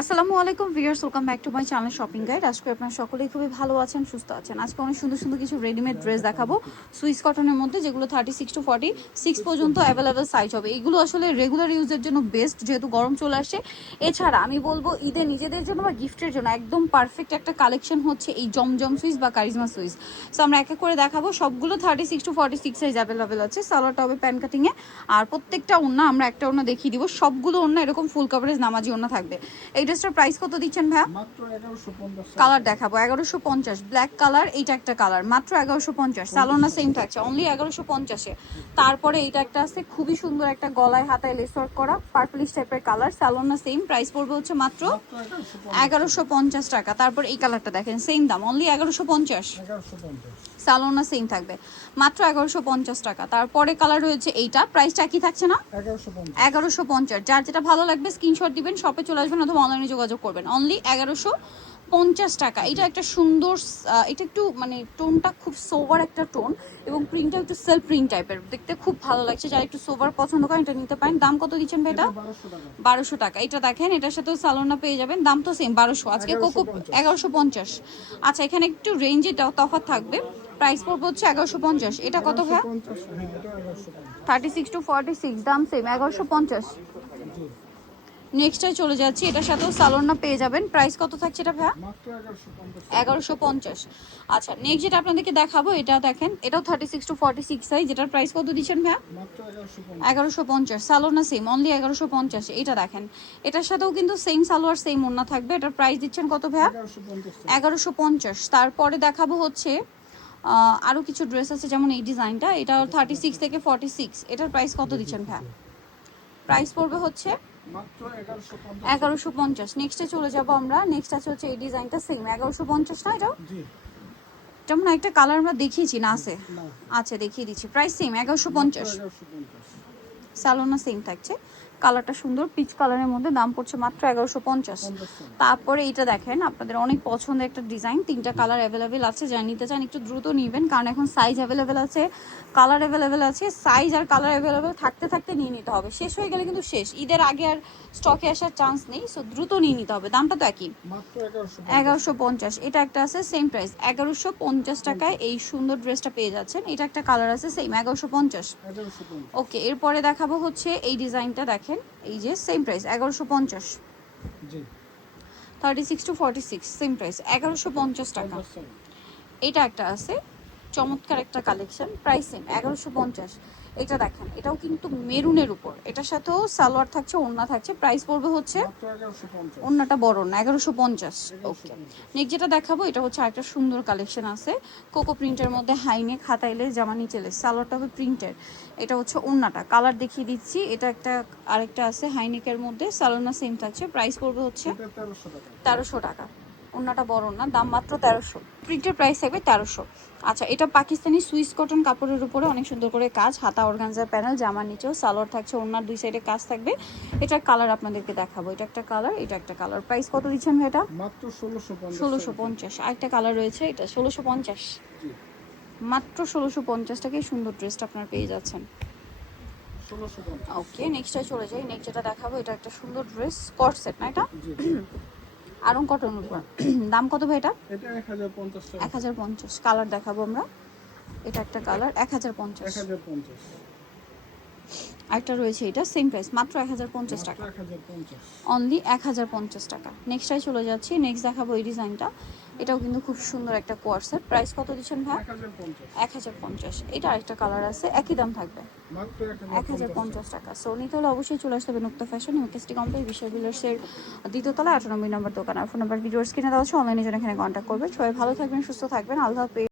আসসালামু আলাইকুম viewers, welcome back to my channel shopping guide. আজকে আপনারা সকলেই খুবই ভালো আছেন, সুস্থ আছেন। আজকে অনেক সুন্দর সুন্দর কিছু রেডিমেড ড্রেস দেখাবো সুইস কটনের মধ্যে, যেগুলো 36 to 46 পর্যন্ত অ্যাভেলেবেল সাইজ হবে। এগুলো আসলে রেগুলার ইউজের জন্য বেস্ট, যেহেতু গরম চলে আসছে। এছাড়া আমি বলবো ঈদে নিজেদের জন্য বা গিফটের জন্য একদম পারফেক্ট একটা কালেকশন হচ্ছে এই জমজম সুইস বা কারিজমা সুইস। সো আমরা এক এক করে দেখাবো। সবগুলো 36 to 46 সাইজ অ্যাভেলেবেল আছে। সালোয়ারটা হবে প্যান কাটিংয়ে, আর প্রত্যেকটা ওড়না আমরা একটা ওড়না দেখিয়ে দিব। সবগুলো ওড়না এরকম ফুল কভারেজ নামাজি ওড়না থাকবে। এই ড্রেসটার প্রাইস কত দিচ্ছেন ভাইয়া? মাত্র 1150 কালার দেখাবো 1150, ব্ল্যাক কালার, এইটা একটা কালার, মাত্র 1150। সালোনা সেম থাকছে, অনলি 1150-এ। তারপরে এইটা একটা আছে খুবই সুন্দর, একটা গলায় হাতায় লেস ওয়ার্ক করা পার্পলিশ টাইপের কালার, সালোনা সেম, প্রাইস পড়বে হচ্ছে মাত্র 1150 টাকা। তারপর এই কালারটা দেখেন, সেম দাম, অনলি 1150। সালোনা সেম থাকবে, মাত্র 1150 টাকা। তারপরে কালার রয়েছে এইটা, প্রাইসটা কি থাকছে না? 1150। যার যেটা ভালো লাগবে স্ক্রিনশট দিবেন, শপে চলে আসবেন অথবা অনলাইনে যোগাযোগ করবেন। অনলি 1150 টাকা। এটা একটা সুন্দর, এটা একটু মানে টোনটা খুব সোভার একটা টোন, এবং প্রিন্টটা একটু সেলফ প্রিন্ট টাইপের, দেখতে খুব ভালো লাগছে। যারা একটু সোভার পছন্দ করেন এটা নিতে পারেন। দাম কত দিচ্ছেন ভাই এটা? 1200 টাকা। এটা দেখেন, এটার সাথেও সালোনা পেয়ে যাবেন, দাম তো সেম 1200। আজকে কোকো 1150। আচ্ছা, এখানে একটু রেঞ্জে তফাৎ থাকবে। প্রাইস পড়বে হচ্ছে 1150। এটা কত ভাই? 36 to 46, দাম সেম 1150। নেক্সটটাই চলে যাচ্ছি, এটার সাথেও সালোনা পেয়ে যাবেন। প্রাইস কত থাকছে এটা ভাইয়া? 1150। আচ্ছা, নেক্সট যেটা আপনাদেরকে দেখাবো, এটা দেখেন, এটাও 36 to 46 সাইজ। যেটার প্রাইস কত দিচ্ছেন ভাইয়া? 1150। সালোনা সেম, অনলি 1150। এটা দেখেন, এটার সাথেও কিন্তু সেম সালোয়ার সেম ওড়না থাকবে। এটার প্রাইস দিচ্ছেন কত ভাইয়া? 1150। তারপরে দেখাবো হচ্ছে আরও কিছু ড্রেস আছে, যেমন এই ডিজাইনটা, এটা 36 থেকে 46। এটার প্রাইস কত দিচ্ছেন ভাইয়া? প্রাইস পড়বে হচ্ছে 1150। নেক্সটে চলে যাব আমরা। নেক্সট আছে হচ্ছে এই ডিজাইনটা, সেম 1150 না? এটাও যেমন একটা কালার আমরা দেখিয়েছি না আছে? আচ্ছা, দেখিয়ে দিচ্ছি। Price same 1150। সালোনা সেম থাকছে, কালারটা সুন্দর পিচ কালারের মধ্যে, দাম পড়ছে মাত্র 1150। তারপরে এটা দেখেন, আপনাদের অনেক পছন্দের একটা ডিজাইন, তিনটা কালার অ্যাভেলেবেল আছে। যারা নিতে চান একটু দ্রুত নিবেন, কারণ এখন সাইজ অ্যাভেলেবেল আছে, কালার অ্যাভেলেবেল আছে। সাইজ আর কালার অ্যাভেলেবেল থাকতে থাকতে নিয়ে নিতে হবে, শেষ হয়ে গেলে কিন্তু শেষ, ঈদের আগে আর স্টকে আসার চান্স নেই। সো দ্রুত নিয়ে নিতে হবে। দামটা তো একই, 1150। এটা একটা আছে সেম প্রাইস 1150 টাকায় এই সুন্দর ড্রেসটা পেয়ে যাচ্ছেন। এটা একটা কালার আছে সেম 1150। ওকে, এরপরে দেখাবো হচ্ছে এই ডিজাইনটা দেখেন, এই যে same price 1150। 36 to 46 same price 1150 টাকা। এটা একটা আছে চমৎকার একটা কালেকশন, প্রাইস সেম 1150। এটা দেখেন, এটাও কিন্তু মেরুনের উপর, এটার সাথেও সালোয়ার থাকছে, ওড়না থাকছে। প্রাইস পড়বে হচ্ছে, ওড়নাটা বড় না, 1150। ওকে, নেক্সট যেটা দেখাবো, এটা হচ্ছে আরেকটা সুন্দর কালেকশন আছে কোকো প্রিন্টের মধ্যে, হাইনেক, হাতাইলে, জামা নিচেলে, সালোয়ারটা হবে প্রিন্টের। এটা হচ্ছে ওড়নাটা, কালার দেখিয়ে দিচ্ছি। এটা একটা, আরেকটা আছে হাইনেকের মধ্যে, সালোনা সেম থাকছে। প্রাইস পড়বে হচ্ছে 1300 টাকা। ওড়নাটা বড় না, দাম মাত্র 1300। প্রিন্টের প্রাইস থাকবে 1300। আচ্ছা, এটা পাকিস্তানি সুইস কটন কাপড়ের উপরে অনেক সুন্দর করে কাজ, হাতা অর্গানজার প্যানেল, জামার নিচেও সালোয়ার থাকছে, ওড়নার দুই সাইডে কাজ থাকবে। এটার কালার আপনাদেরকে দেখাবো, এটা একটা কালার, এটা একটা কালার। প্রাইস কত দিচ্ছেন ভাই এটা? মাত্র 1650। আরেকটা কালার রয়েছে, এটা 1650। মাত্র 1650 টাকায় সুন্দর ড্রেসটা আপনারা পেয়ে যাচ্ছেন। ওকে, নেক্সটে চলে যাই। নেক্সট যেটা দেখাবো, এটা একটা সুন্দর ড্রেস, কট সেট না এটা? আরং কটনের উপর। দাম কত ভাই এটা? 1050। কালার দেখাবো আমরা, এটা একটা কালার 1050। আরেকটা রয়েছে, এটা সেম প্রাইস, মাত্র 1050 টাকা, অনলি 1050 টাকা। নেক্সটটাই চলে যাচ্ছি। নেক্সট দেখাবো এই ডিজাইনটা, এটাও কিন্তু খুব সুন্দর একটা কোয়ার্সেট। প্রাইস কত দিচ্ছেন ভাই? 1050। এটা আরেকটা কালার আছে, একই দাম থাকবে, 1050 টাকা। সো নিতে হলে অবশ্যই চলে আসতে হবে নুক্তা ফ্যাশন, ইউকেএসটি কমপ্লেক্স, বিশাল বিলার্সের দ্বিতীয়তলা 98 নম্বর দোকান। আর ফোন নাম্বার ভিডিওস কিনে দেওয়া হচ্ছে, অনলাইনে জন্য এখানে কন্ট্যাক্ট করবেন। সবাই ভালো থাকবেন, সুস্থ থাকবেন, আল্লাহ হাফেজ।